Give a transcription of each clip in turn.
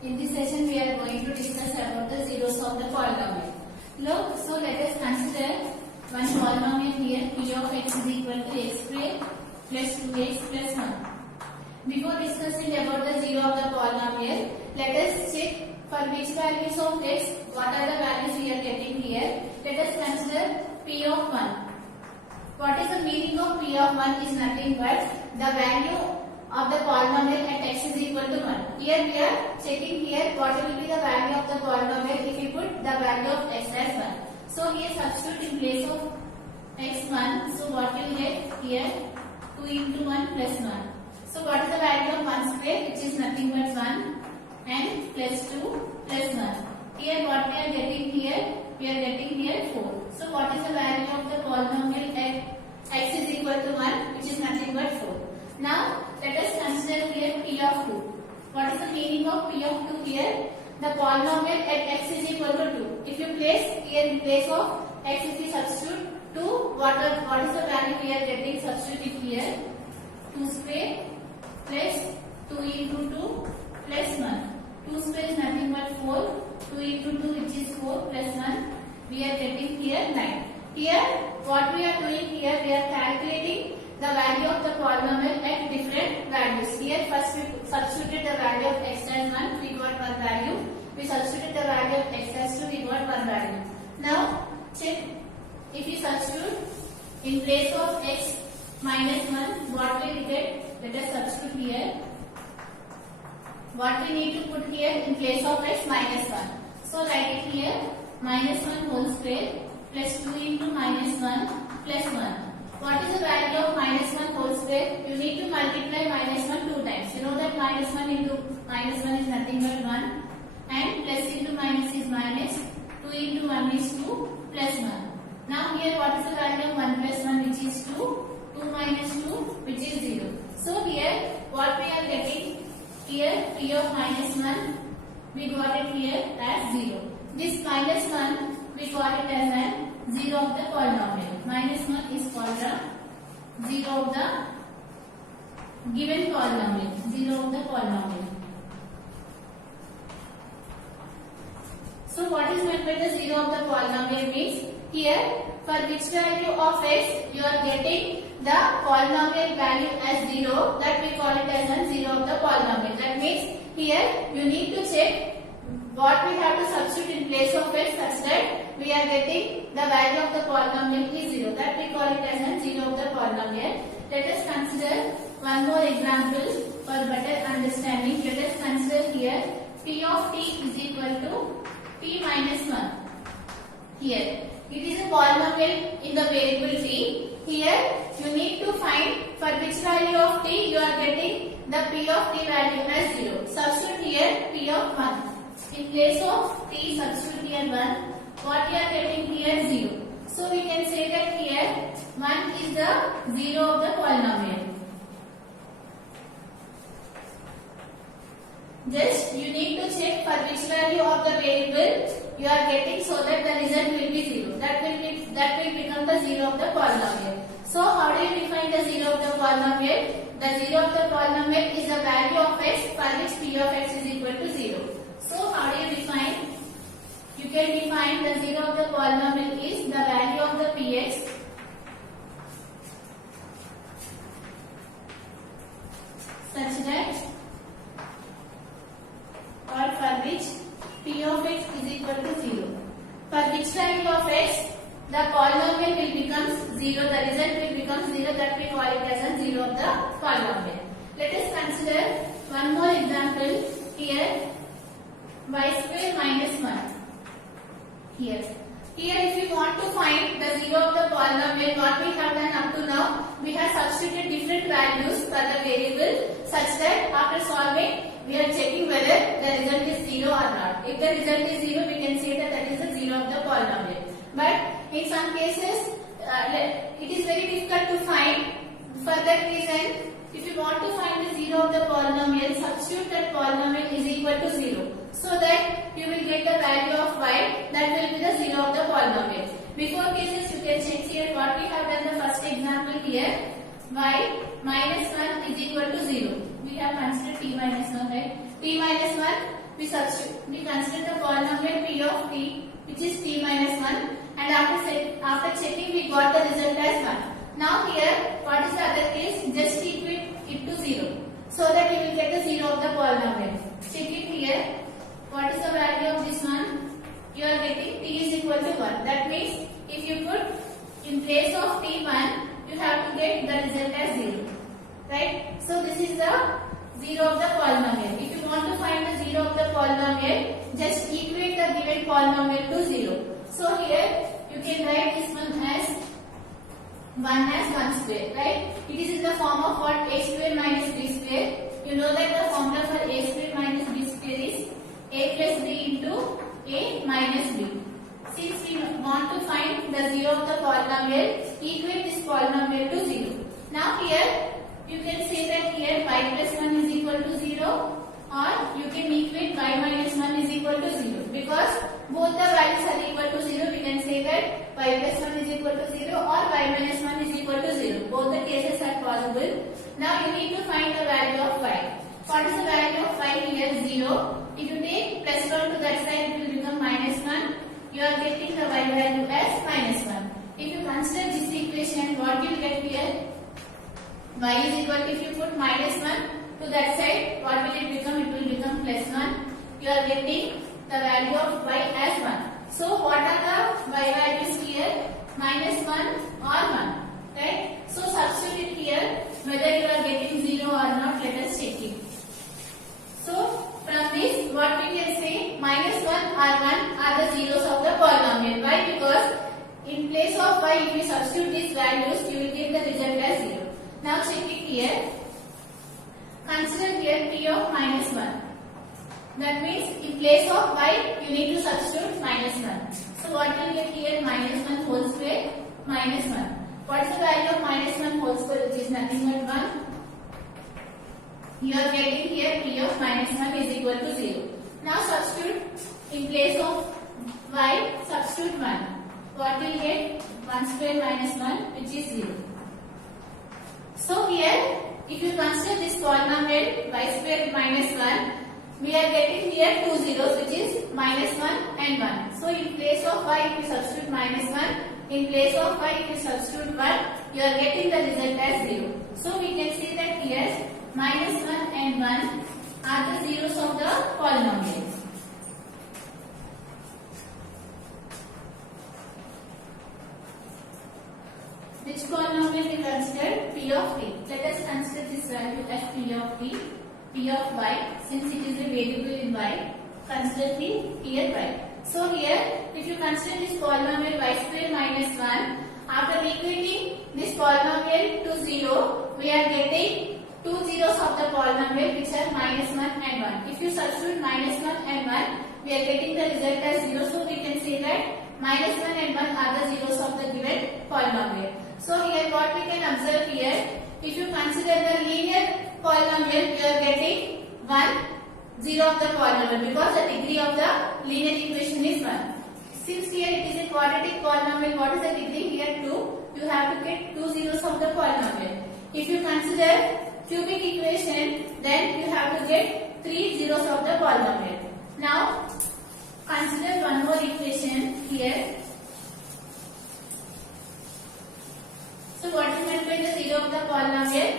In this session, we are going to discuss about the zeros of the polynomial. Look, so let us consider one polynomial here. P of x is equal to x square plus 2x plus 1. Before discussing about the zero of the polynomial, let us check for which values of x, what are the values we are getting here. Let us consider P of 1. What is the meaning of P of 1 is nothing but the value of the polynomial at x is equal to 1. Here we are checking here what will be the value of the polynomial if we put the value of x as 1. So here substitute in place of x1. So what you get here 2 into 1 plus 1. So what is the value of 1 square, which is nothing but 1, and plus 2 plus 1. Here what we are getting here? We are getting here 4. So what is the value of the polynomial at x is equal to 1, which is nothing but 4. Now let us consider here P of 2. What is the meaning of P of 2 here? The polynomial at x is equal to 2. If you place here in place of x, if you substitute 2, what is the value we are getting? Substitute here 2 square plus 2 into 2 plus 1. 2 square is nothing but 4. 2 into 2, which is 4 plus 1. We are getting here 9. Here what we are doing here, we are calculating the value of the polynomial at different values. Here first we substituted the value of x as 1, we got 1 value. We substituted the value of x as 2, we got 1 value. Now check, if we substitute in place of x minus 1, what we will get? Let us substitute here. What we need to put here in place of x minus 1. So write it here, minus 1 whole square plus 2 into minus 1 plus 1. What is the value of minus 1 whole square? You need to multiply minus 1 2 times. You know that minus 1 into minus 1 is nothing but 1. And plus into minus is minus. 2 into 1 is 2 plus 1. Now here what is the value of 1 plus 1, which is 2. 2 minus 2, which is 0. So here what we are getting here, P of minus 1, we got it here as 0. This minus 1, we got it as an 0 of the polynomial. Minus 1 is called the 0 of the given polynomial. 0 of the polynomial. So what is meant by the 0 of the polynomial means, here for which value of x you are getting the polynomial value as 0, that we call it as a 0 of the polynomial. That means here you need to check what we have to substitute in place of x such that we are getting the value of the polynomial is 0. That we call it as a 0 of the polynomial. Let us consider one more example for better understanding. Let us consider here P of t is equal to t minus 1. Here it is a polynomial in the variable t. Here you need to find for which value of t you are getting the P of t value as 0. Substitute here P of 1. In place of t, substitute here 1. What we are getting here 0. So we can say that here 1 is the 0 of the polynomial. Just you need to check for which value of the variable you are getting so that the result will be 0. That will become the 0 of the polynomial. So how do you define the 0 of the polynomial? The 0 of the polynomial is the value of x for which P of x is equal to 0. So how do you define? You can define the 0 of the polynomial is the value of the px such that or for which P of x is equal to 0. For which value of x the polynomial will become 0, the result will become 0, that we call it as a 0 of the polynomial. Let us consider one more example here, y square minus 1. Here if you want to find the 0 of the polynomial, what we have done up to now, we have substituted different values for the variable such that after solving we are checking whether the result is 0 or not. If the result is 0, we can say that that is the 0 of the polynomial. But in some cases it is very difficult to find. For that reason, if you want to find the 0 of the polynomial, substitute that polynomial is equal to 0. So that you will get the value of y, that will be the 0 of the polynomial. Before cases you can check here what we have done the first example here. Y minus 1 is equal to 0. We have considered t minus 1, right? T minus 1 we consider the polynomial p of t, which is t minus 1, and after checking we got the result as 1. Now here, what is the other case? Just equate it to 0, so that you will get the 0 of the polynomial. Check it here. What is the value of this one? You are getting t is equal to 1. That means if you put in place of t1, you have to get the result as 0. Right? So this is the 0 of the polynomial. If you want to find the 0 of the polynomial, just equate the given polynomial to 0. So here you can write this one as 1 square, right? It is in the form of what? A square minus b square. You know that the formula for a square minus b square is a plus b into a minus b. Since we want to find the 0 of the polynomial, equate this polynomial to 0. Now here you can say that here y plus 1 is equal to 0, or you can equate y minus 1 is equal to 0. Because both the values are equal to 0, we can say that y plus 1 is equal to 0 or y minus 1 is equal to 0. Both the cases are possible. Now you need to find the value of y. What is the value of y here? 0. If you take plus 1 to that side, it will become minus 1. You are getting the y value as minus 1. If you consider this equation, what you will get here? Y is equal to, if you put minus 1 to that side, what will it become? It will become plus 1. You are getting the value of y as 1. So what are the y values here? Minus 1 or 1. Right? So substitute it here, whether you are getting 0 or not. Let us check it. So from this, what we can say, minus 1 or 1 are the zeros of the polynomial. Why? Because in place of y, if you substitute these values, you will get the result as 0. Now check it here. Consider here t of minus 1. That means in place of y, you need to substitute minus 1. So what will get here? Minus 1 whole square minus 1. What is the value of minus 1 whole square, which is nothing but 1? You are getting here t of minus 1 is equal to 0. Now substitute in place of y, substitute 1. What will get? 1 square minus 1, which is 0. So here, if you consider this polynomial y square minus 1, we are getting here two zeros, which is minus 1 and 1. So in place of y, if you substitute minus 1, in place of y, if you substitute 1, you are getting the result as 0. So we can see that here minus 1 and 1 are the zeros of the polynomial. Which polynomial we consider? P of t. Let us consider this value as P of t, P of y, since it is a variable in y. Consider t here y. So here, if you consider this polynomial y square minus 1, after equating this polynomial to 0, we are getting two zeros of the polynomial, which are minus 1 and 1. If you substitute minus 1 and 1, we are getting the result as 0. So we can say that minus 1 and 1 are the zeros of the given polynomial. So here what we can observe here, if you consider the linear polynomial, you are getting 1, 0 of the polynomial, because the degree of the linear equation is 1. Since here it is a quadratic polynomial, what is the degree? Here 2. You have to get two zeros of the polynomial. If you consider cubic equation, then you have to get three zeros of the polynomial. Now consider one more equation here. So what is meant by the 0 of the polynomial?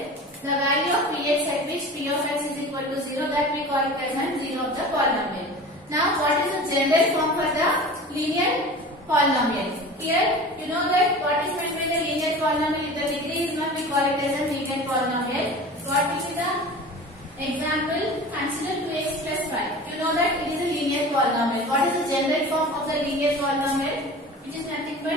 The value of px at which p of x is equal to 0, that we call it as 0 of the polynomial. Now what is the general form for the linear polynomial? Here you know that what is meant by the linear polynomial. If the degree is 1, we call it as a linear polynomial. What will be the example? Consider 2x plus 5. You know that it is a linear polynomial. What is the general form of the linear polynomial? Which is nothing but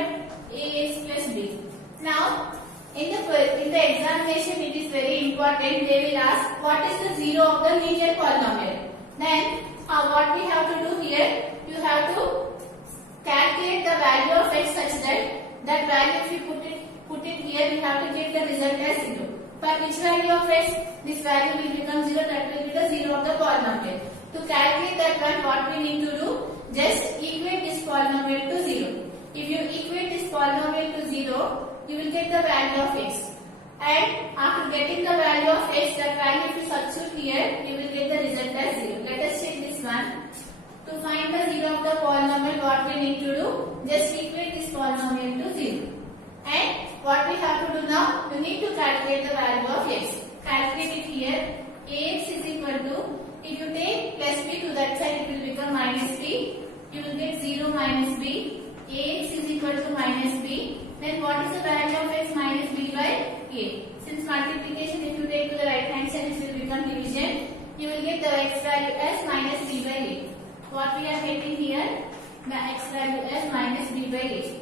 ax plus b. Now, in the examination, it is very important. They will ask what is the 0 of the linear polynomial. Then, what we have to do here? You have to calculate the value of x such that that value, if you put it here, we have to get the result as 0. For which value of x? This value will become 0. That will be the 0 of the polynomial. To calculate that one, what we need to do? Just equate this polynomial to 0. If you equate this polynomial to 0, you will get the value of x. And after getting the value of x, that value if you substitute here, you will get the result as 0. Let us check this one. what we need to do? Just equate this polynomial to 0. And what we have to do now? You need to calculate the value of x. Calculate it here. Ax is equal to, if you take plus b to that side, it will become minus b. You will get 0 minus b. Ax is equal to minus b. Then what is the value of x minus b by a? Since multiplication, if you take to the right hand side, it will become division. You will get the x value as minus b by a. What we are getting here? The x value as minus b by a.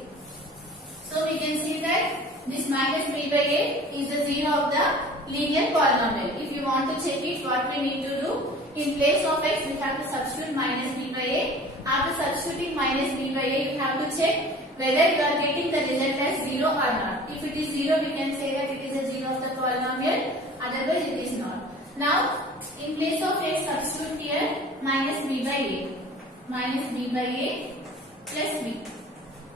So we can see that this minus b by a is the 0 of the linear polynomial. If you want to check it, what we need to do? In place of x, we have to substitute minus b by a. After substituting minus b by a, you have to check whether you are getting the result as 0 or not. If it is 0, we can say that it is a 0 of the polynomial. Otherwise, it is not. Now, in place of x, substitute here minus b by a. Minus b by a plus b.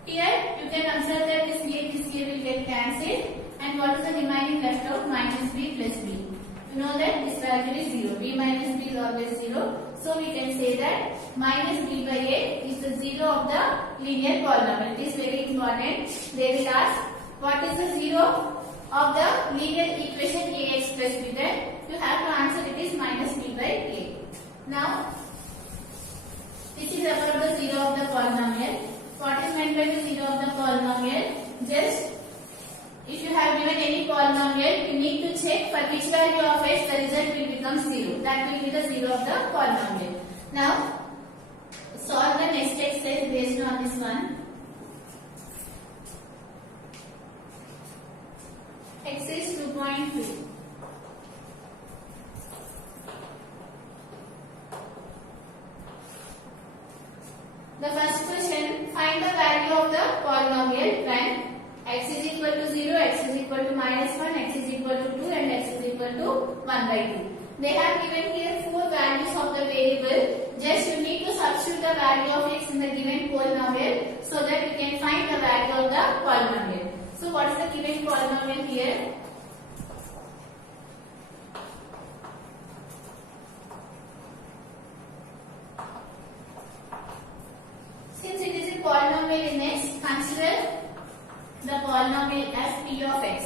Here, you can observe that this here will get cancelled. And what is the remaining left out? Minus b plus b. You know that this value is 0. b minus b is always 0. So we can say that minus b by a is the 0 of the linear polynomial. It is very important. They will ask what is the 0 of the linear equation ax plus b. Then you have to answer it is minus b by a. Now this is about the 0 of the polynomial. What is meant by the 0 of the polynomial? Just if you have given any polynomial, you need to check for which value of x the result will become 0. That will be the 0 of the polynomial. Now, solve the next exercise based on this one. Exercise 2.2. The first question, find the value of the polynomial when x is equal to 0, x is equal to minus 1, x is equal to 2 and x is equal to 1 by 2. They have given here 4 values of the variable. Just you need to substitute the value of x in the given polynomial so that you can find the value of the polynomial. So what is the given polynomial here? Since it is a polynomial in x, consider the polynomial as p of x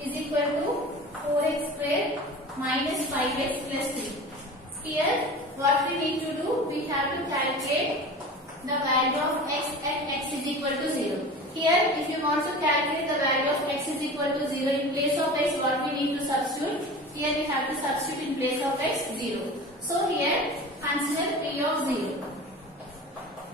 is equal to 4x square minus 5x plus 3. Here, what we need to do, we have to calculate the value of x at x is equal to 0. Here, if you want to calculate the value of x is equal to 0, in place of x, what we need to substitute? Here, we have to substitute in place of x 0. So, here, consider p of 0.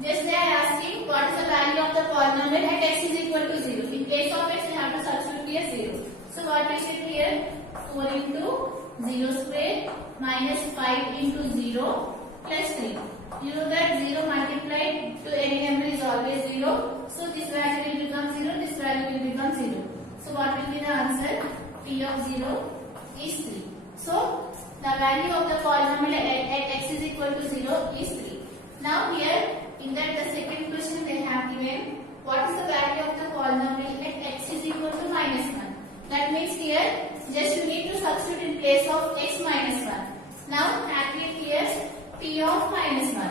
Just they are asking what is the value of the polynomial at x is equal to 0. In place of x, we have to substitute here 0. So what we get here? 4 into 0 square minus 5 into 0 plus 3. You know that 0 multiplied to any number is always 0. So this value will become 0, this value will become 0. So what will be the answer? P of 0 is 3. So the value of the polynomial at x is equal to 0 is 3. Now here, in that the second question they have given what is the value of the polynomial at x is equal to minus 1. That means here just you need to substitute in place of x minus 1. Now calculate here p of minus 1.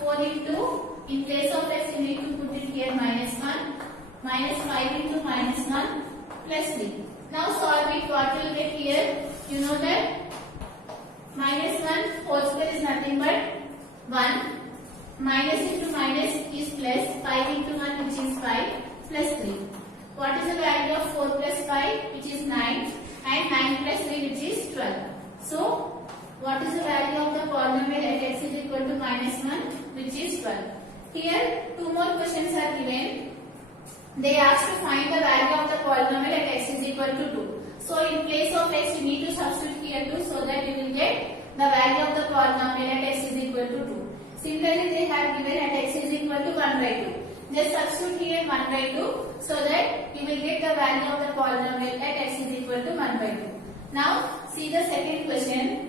4 into, in place of x you need to put it here minus 1, minus 5 into minus 1 plus 3. Now solve it, what you will get here? You know that minus 1 whole square is nothing but 1. Minus into minus is plus, 5 into 1 which is 5 plus 3. What is the value of 4 plus 5 which is 9 and 9 plus 3 which is 12. So what is the value of the polynomial at x is equal to minus 1 which is 12. Here 2 more questions are given. They ask to find the value of the polynomial at x is equal to 2. So in place of x you need to substitute here 2 so that you will get the value of the polynomial at x is equal to 2. Similarly, they have given at x is equal to 1 by 2. Just substitute here 1 by 2 so that you will get the value of the polynomial at x is equal to 1 by 2. Now, see the second question.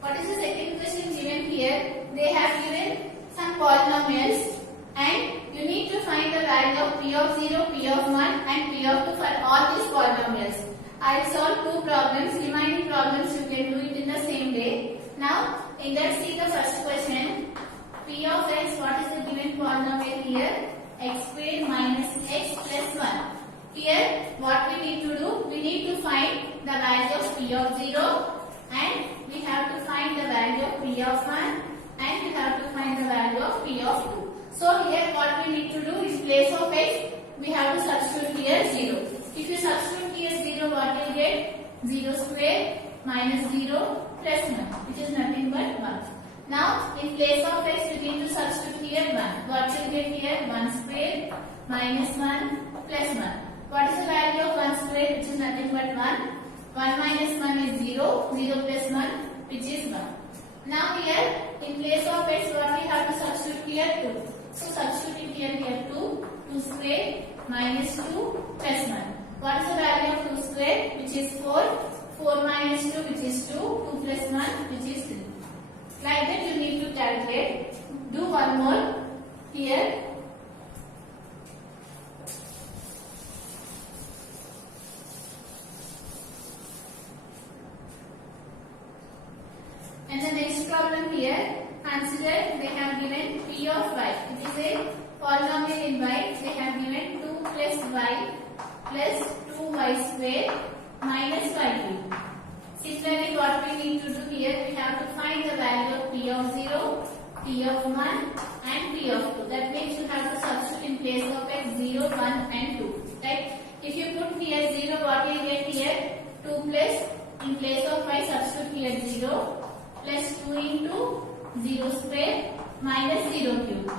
What is the second question given here? They have given polynomials and you need to find the value of p of 0, p of 1 and p of 2 for all these polynomials. I solved 2 problems. Remaining problems you can do it in the same day. Now, let's see the first question. P of x, what is the given polynomial here? X squared minus x plus 1. Here, what we need to do? We need to find the value of p of 0 and we have to find the value of p of 1 and we have to find the value of p of 2. So here what we need to do, in place of x, we have to substitute here 0. If you substitute here 0, what you get? 0 square minus 0 plus 1, which is nothing but 1. Now, in place of x, we need to substitute here 1. What you get here? 1 square minus 1 plus 1. What is the value of 1 square, which is nothing but 1? 1 minus 1 is 0, 0 plus 1, which is 1. Now here, in place of x, what we have to substitute here? 2. So substitute here 2, 2 square minus 2 plus 1. What is the value of 2 square, which is 4, 4 minus 2, which is 2, 2 plus 1, which is 3. Like that you need to calculate. Do one more here. And the next problem here, consider they have given p of y. It is a polynomial in y. They have given 2 plus y plus 2y square minus y cube. Similarly, what we need to do here, we have to find the value of p of 0, p of 1 and p of 2. That means you have to substitute in place of x 0, 1 and 2. Right? If you put here 0, what you get here? 2 plus, in place of y, substitute here 0 plus 2 into 0 square minus 0 cube.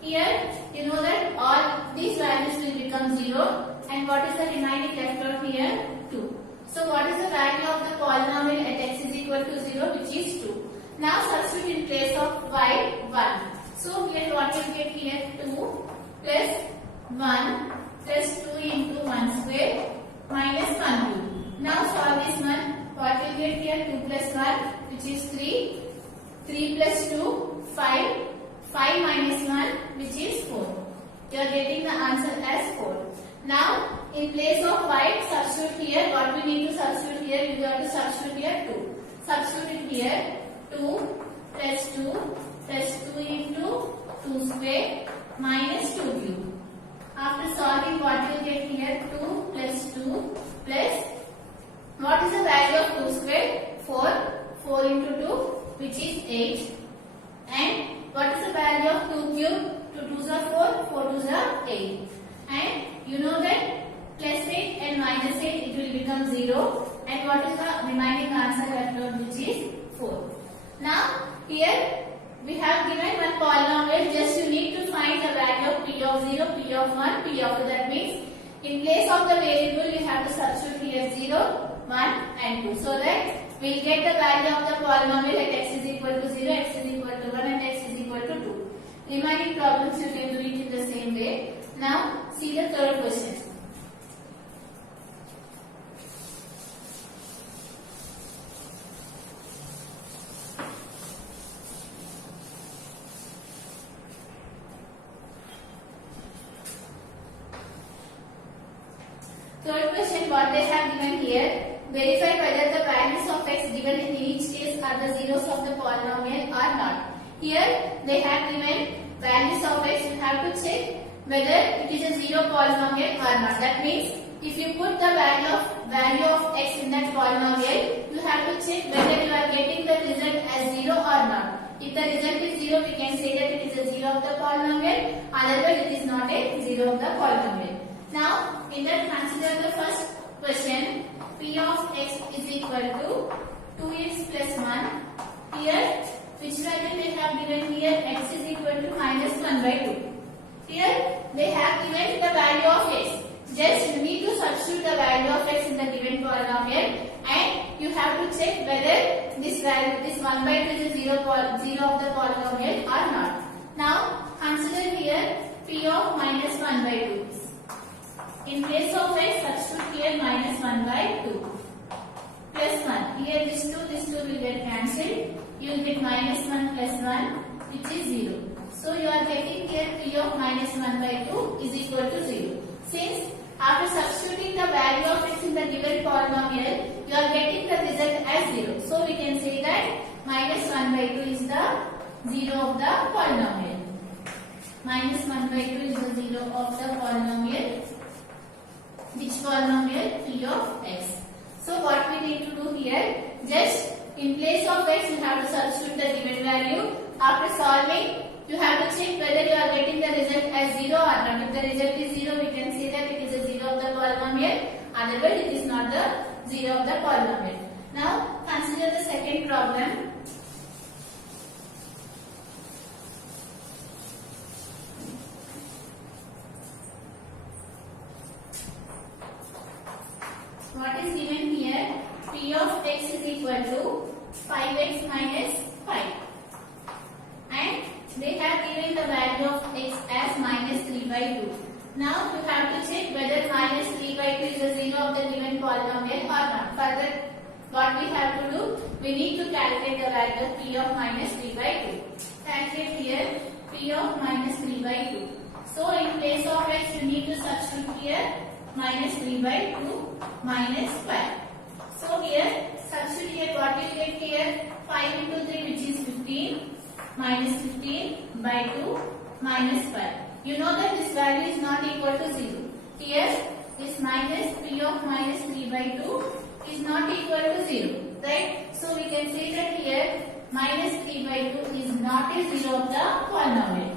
Here, you know that all these values will become 0 and what is the remaining left out here? 2. So what is the value of the polynomial at x is equal to 0, which is 2. Now substitute in place of y 1. So here what you get here? 2 plus 1 plus 2 into 1 square minus 1 cube. Now solve this one. What you get here? 2 plus 1, which is 3. 3 plus 2, 5. 5 minus 1, which is 4. You are getting the answer as 4. Now, in place of y, substitute here. What we need to substitute here? We have to substitute here 2. Substitute it here. 2 plus 2 plus 2 into 2 square minus 2 cube. After solving, what you get here? 2 plus 2 plus, what is the value of 2 square? 4. 4 into 2, which is 8. And what is the value of 2 cube? 2 2s are 4, 4 2s are 8. And you know that plus 8 and minus 8, it will become 0. And what is the remaining answer left out, which is 4. Now, here we have given one polynomial. Just you need to find the value of p of 0, p of 1, p of 2. That means, in place of the variable, you have to substitute here 0, 1 and 2. So that we will get the value of the polynomial at x is equal to 0, x is equal to 1 and x is equal to 2. Remaining problems you can do it in the same way. Now, see the third question. Third question, what they have given here. Verify whether the values of x given in each case are the zeros of the polynomial or not. Here, they have given values of x. You have to check whether it is a zero polynomial or not. That means, if you put the value of x in that polynomial, you have to check whether you are getting the result as 0 or not. If the result is 0, we can say that it is a 0 of the polynomial, otherwise it is not a 0 of the polynomial. Now, in that, consider the first question. P of x is equal to 2x plus 1. Here, which value they have given here? X is equal to minus 1 by 2. Here, they have given the value of x. Just you need to substitute the value of x in the given polynomial and you have to check whether this value, this 1 by 2 is a 0 of the polynomial or not. Now, consider here p of minus 1 by 2. In place of x, substitute here minus 1 by 2 plus 1. Here this 2 will get cancelled. You will get minus 1 plus 1, which is 0. So you are getting here p of minus 1 by 2 is equal to 0. Since after substituting the value of x in the given polynomial, you are getting the result as 0. So we can say that minus 1 by 2 is the 0 of the polynomial. Minus 1 by 2 is the 0 of the polynomial. Which polynomial? P of x. So what we need to do here, just in place of x you have to substitute the given value. After solving, you have to check whether you are getting the result as 0 or not. If the result is 0, we can say that it is a 0 of the polynomial. Otherwise, it is not the 0 of the polynomial. Now, consider the second problem. What is given here? P of x is equal to 5x minus 5. And they have given the value of x as minus 3 by 2. Now you have to check whether minus 3 by 2 is a 0 of the given polynomial or not. Further, what we have to do? We need to calculate the value of p of minus 3 by 2. Calculate here p of minus 3 by 2. So in place of x you need to substitute here minus 3 by 2 minus 5. So here substitute what you get here 5 into 3 which is 15 minus 15 by 2 minus 5. You know that this value is not equal to 0. Here this minus p of minus 3 by 2 is not equal to 0. Right? So we can say that here minus 3 by 2 is not a 0 of the polynomial.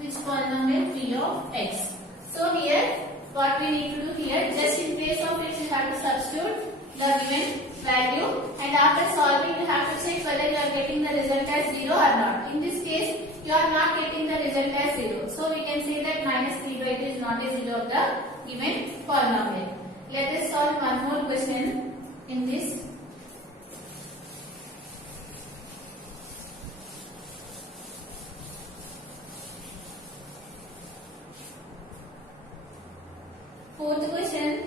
Which polynomial? P of x. So here what we need to do here, just in place of x you have to substitute the given value, and after solving you have to check whether you are getting the result as 0 or not. In this case you are not getting the result as 0. So we can say that minus 3 by 2 is not a 0 of the given polynomial. Let us solve one more question in this. Fourth question,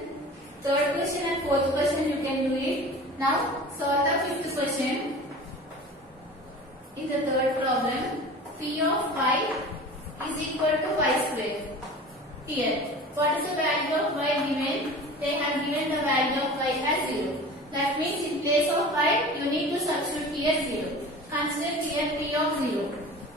third question and fourth question you can do it. Now solve the fifth question. In the third problem, p of y is equal to y square. Here, what is the value of y given? They have given the value of y as 0. That means in place of y, you need to substitute here 0. Consider here p of 0.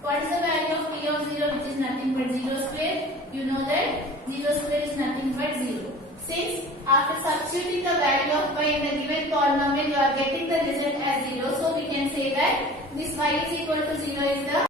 What is the value of p of 0, which is nothing but 0 square? You know that 0 square is nothing but 0. Since after substituting the value of y in the given polynomial, you are getting the result as 0. So we can say that this y is equal to 0 is the